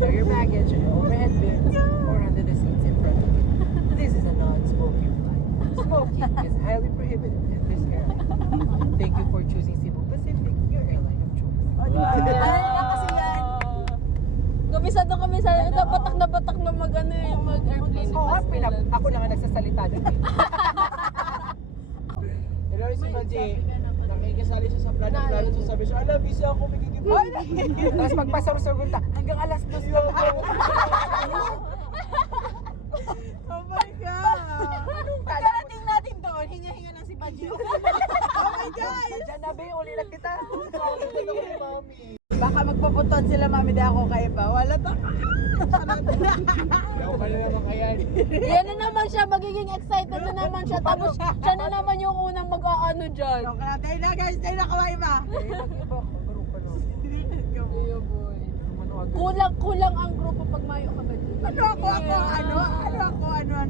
Stow your baggage and overhead bins or under the seats in front of you. This is a non-smoking flight. Smoking is highly prohibited in this airline. Thank you for choosing Cebu Pacific, your airline of choice. Ano na kasi yan? Kabisado kami sa na batak na mag-ano eh, mag-airplane. Oo, ako na nga nagsasalita doon eh. Pero si Maji, nakikisali siya sa plano-plano, so sabi siya, ala, busy ako, may titipon. Tapos magpasarusargunta, hanggang alas 2 lang ako. Oh my God! Pagkarating natin doon, hinga-hinga lang si Baji. Oh my God! Diyan na ba yung ulilat kita? Baka magpaputon sila, mami, di ako kayo ba? Wala to. Yaw ka na naman kaya. Yan na naman siya, magiging excited na naman siya. Tapos siya na naman yung unang mag-aano dyan. So, tayo na guys, tayo na kawai ba? Kulang ang grupo pag mayo ka ba dyan? Ano ako, ano.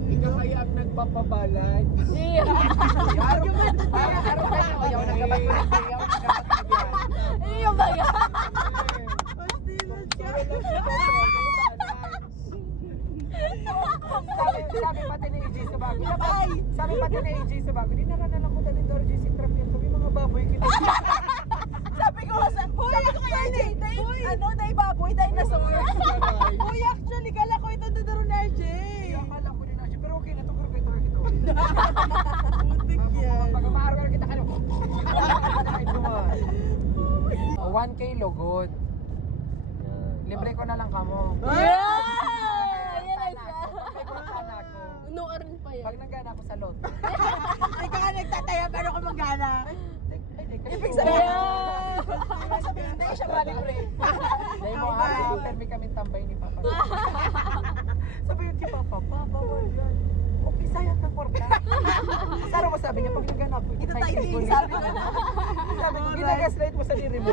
Ikaw kaya ang nagpapabalad. Iya. Ayaw nagkabat ko rin. Iyo ba yan? Pastilan siya. Sabi pati ni AJ sa bago. Sabi pati ni AJ sa bago. Di naranalang ko dali doon AJ si Trap yan. Sabi mga baboy kita. Sabi ko sa, huy, ako kaya ano, dahil baboy, dahil nasaur. Huy, actually, kala ko ito duduro na, Jay. Akala ko din AJ. Pero okay na to. Pero kay target ko. Putik yan. Pag umaaraw kita kayo. 1K logod. Libre ko na lang kamo. Yeah! Yan na siya. May kurang ako. Noon pa yan. Pag nanggana ako sa lot. Ikaw ka nagtataya, pero ko magana. Ibig Kaya... sabihin, hindi siya malibre. Dahil mo araw, permi kami tambay ni Papa. Sabi yun kay Papa, bawal yan. Okay, sayang ng porta. Saro mo sabi niya, pag naganap ko, Ito tayo, sabi ko. Sabi ko, ginagaslight mo sa diri mo.